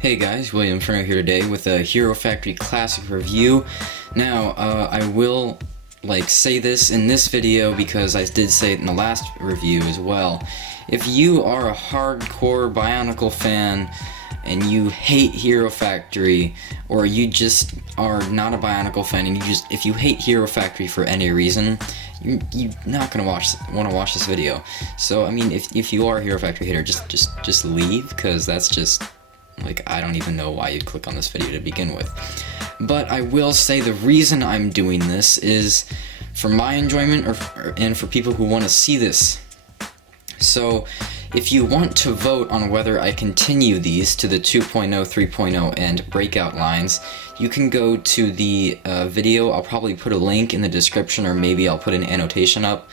Hey guys, William Inferno here today with a Hero Factory Classic review. Now, I will say this in this video because I did say it in the last review as well. If you are a hardcore Bionicle fan and you hate Hero Factory, or you just are not a Bionicle fan and if you hate Hero Factory for any reason, you're not gonna want to watch this video. So I mean, if you are a Hero Factory hater, just leave, because that's just I don't even know why you'd click on this video to begin with. But I will say the reason I'm doing this is for my enjoyment and for people who want to see this. So if you want to vote on whether I continue these to the 2.0, 3.0, and breakout lines, you can go to the video. I'll probably put a link in the description, or maybe I'll put an annotation up.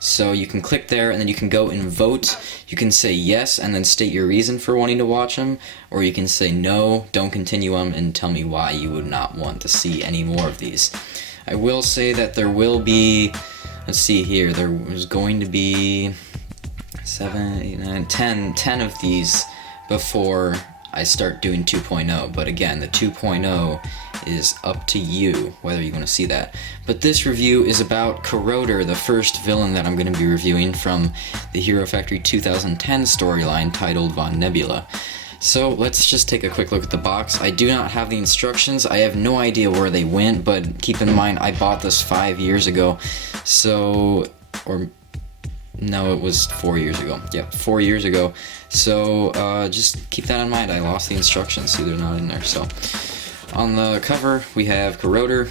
So you can click there and then you can go and vote. You can say yes and then state your reason for wanting to watch them, or you can say no, don't continue them, and tell me why you would not want to see any more of these. I will say that there will be, let's see here, there was going to be 7, 8, 9, 10 of these before I start doing 2.0, but again, the 2.0 is up to you whether you want to see that. But this review is about Corroder, the first villain that I'm going to be reviewing from the Hero Factory 2010 storyline titled Von Nebula. So let's just take a quick look at the box. I do not have the instructions. I have no idea where they went, but keep in mind I bought this 5 years ago, so, or no, it was 4 years ago. Yep, 4 years ago. So just keep that in mind. I lost the instructions, so they're not in there. So on the cover we have Corroder,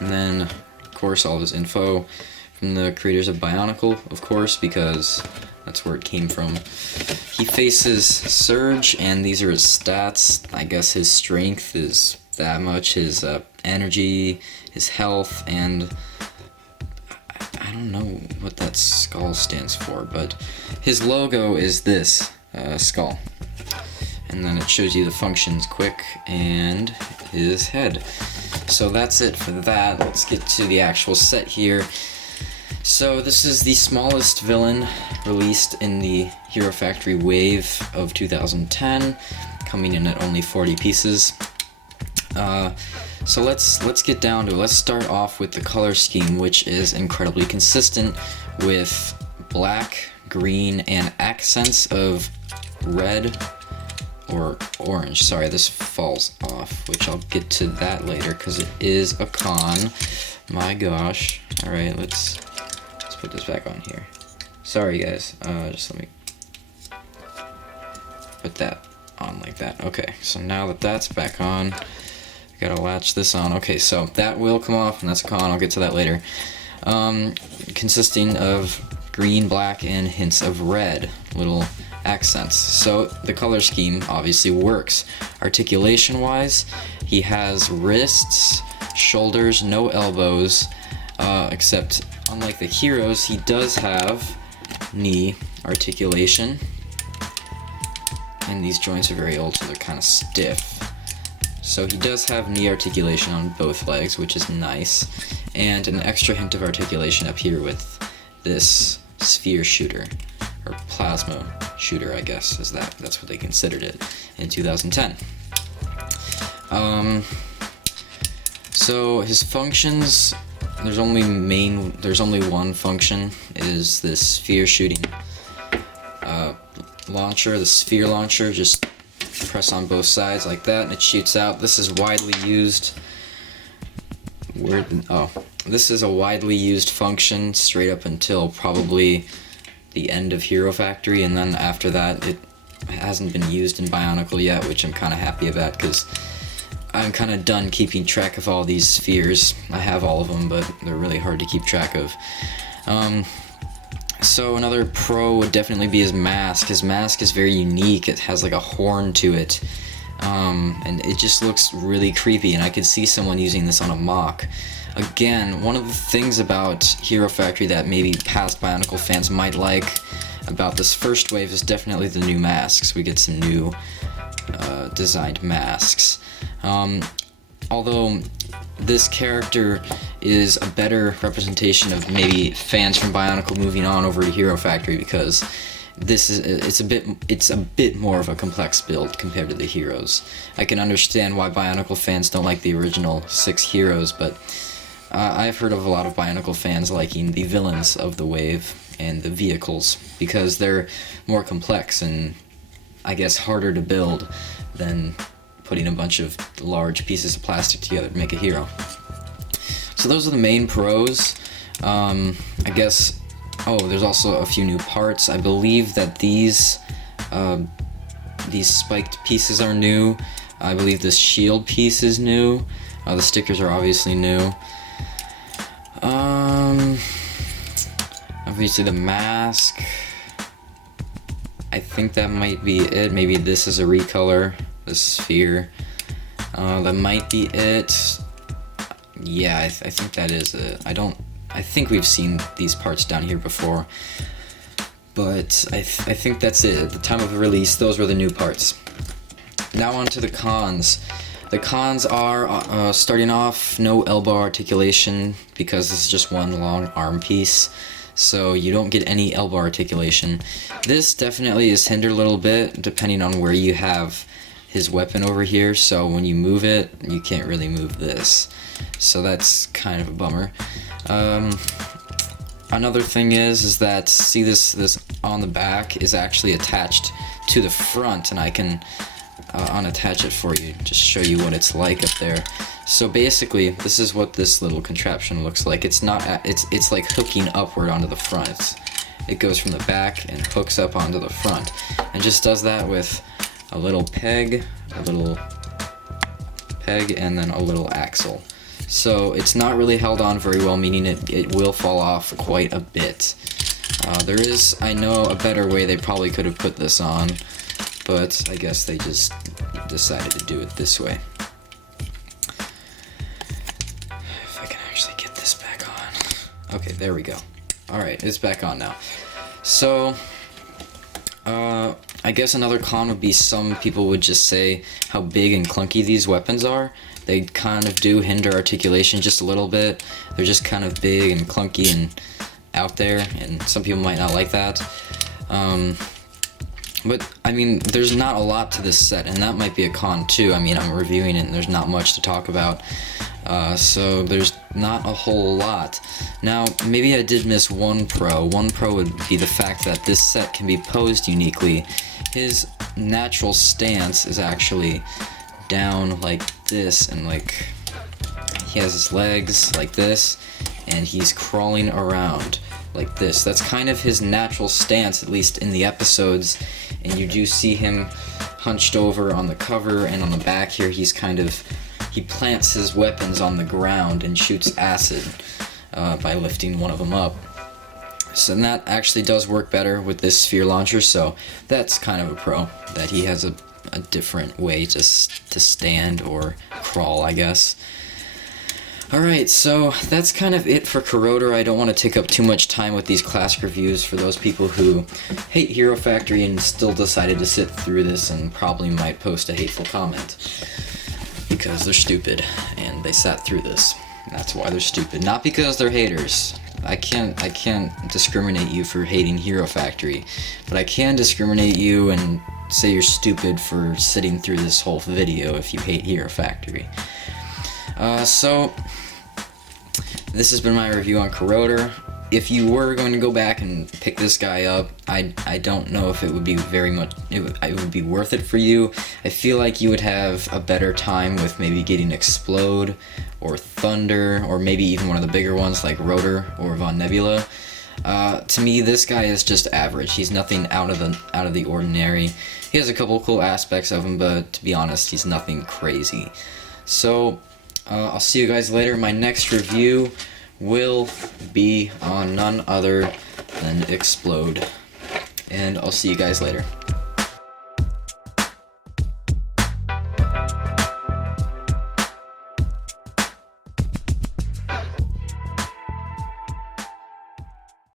and then of course all of his info from the creators of Bionicle, of course, because that's where it came from. He faces Surge, and these are his stats. I guess his strength is that much, his energy, his health, and I don't know what that skull stands for, but his logo is this skull. And then it shows you the functions quick and his head. So that's it for that. Let's get to the actual set here. So this is the smallest villain released in the Hero Factory wave of 2010, coming in at only 40 pieces. So let's get down to it. Let's start off with the color scheme, which is incredibly consistent with black, green, and accents of red or orange. Sorry, this falls off, which I'll get to that later because it is a con. My gosh. All right, let's put this back on here. Sorry guys, just let me put that on like that. Okay, so now that that's back on, gotta latch this on. Okay, so that will come off, and that's a con. I'll get to that later. Consisting of green, black, and hints of red, little accents. So the color scheme obviously works. Articulation wise, he has wrists, shoulders, no elbows, except unlike the heroes, he does have knee articulation, and these joints are very old, so they're kind of stiff. So he does have knee articulation on both legs, which is nice, and an extra hint of articulation up here with this sphere shooter, or plasma shooter, I guess, that's what they considered it in 2010. So his functions, there's only one function, is this sphere shooting launcher, the sphere launcher. Just press on both sides like that and it shoots out. This is widely used. This is a widely used function straight up until probably the end of Hero Factory, and then after that it hasn't been used in Bionicle yet, which I'm kind of happy about because I'm kind of done keeping track of all these spheres. I have all of them, but they're really hard to keep track of. So another pro would definitely be his mask. His mask is very unique. It has like a horn to it, and it just looks really creepy, and I could see someone using this on a mock. Again, one of the things about Hero Factory that maybe past Bionicle fans might like about this first wave is definitely the new masks. We get some new designed masks. Although this character is a better representation of maybe fans from Bionicle moving on over to Hero Factory, because it's a bit more of a complex build compared to the heroes. I can understand why Bionicle fans don't like the original 6 heroes, but I've heard of a lot of Bionicle fans liking the villains of the wave and the vehicles because they're more complex and I guess harder to build than putting a bunch of large pieces of plastic together to make a hero. So those are the main pros. I guess, oh, there's also a few new parts. I believe that these spiked pieces are new. I believe this shield piece is new. The stickers are obviously new. Obviously the mask. I think that might be it. Maybe this is a recolor, the sphere. That might be it. Yeah, I think that is it. I think we've seen these parts down here before, but I think that's it. At the time of the release, those were the new parts. Now on to the cons. The cons are, starting off, no elbow articulation, because this is just one long arm piece, so you don't get any elbow articulation. This definitely is hindered a little bit, depending on where you have his weapon over here, so when you move it, you can't really move this. So that's kind of a bummer. Another thing is that, see this on the back is actually attached to the front, and I can unattach it for you, just show you what it's like up there. So basically, this is what this little contraption looks like. It's not, it's like hooking upward onto the front. It goes from the back and hooks up onto the front, and just does that with a little peg, and then a little axle. So it's not really held on very well, meaning it will fall off quite a bit. There is, I know, a better way they probably could have put this on, but I guess they just decided to do it this way. If I can actually get this back on. Okay, there we go. Alright, it's back on now. So, I guess another con would be some people would just say how big and clunky these weapons are. They kind of do hinder articulation just a little bit. They're just kind of big and clunky and out there, and some people might not like that. But, I mean, there's not a lot to this set, and that might be a con too. I mean, I'm reviewing it and there's not much to talk about. So there's not a whole lot. Now, maybe I did miss one pro. One pro would be the fact that this set can be posed uniquely. His natural stance is actually down like this, and like he has his legs like this, and he's crawling around like this. That's kind of his natural stance, at least in the episodes, and you do see him hunched over on the cover, and on the back here he plants his weapons on the ground and shoots acid by lifting one of them up. So that actually does work better with this sphere launcher, so that's kind of a pro, that he has a different way to stand or crawl, I guess. Alright, so that's kind of it for Corroder. I don't want to take up too much time with these classic reviews for those people who hate Hero Factory and still decided to sit through this and probably might post a hateful comment. Because they're stupid, and they sat through this. That's why they're stupid. Not because they're haters. I can't discriminate you for hating Hero Factory, but I can discriminate you and say you're stupid for sitting through this whole video if you hate Hero Factory. So this has been my review on Corroder. If you were going to go back and pick this guy up, I don't know if it would be it would be worth it for you. I feel like you would have a better time with maybe getting Explode or Thunder, or maybe even one of the bigger ones like Rotor or Von Nebula. To me, this guy is just average. He's nothing out of the ordinary. He has a couple cool aspects of him, but to be honest, he's nothing crazy. So I'll see you guys later. My next review will be on none other than Explode, and I'll see you guys later.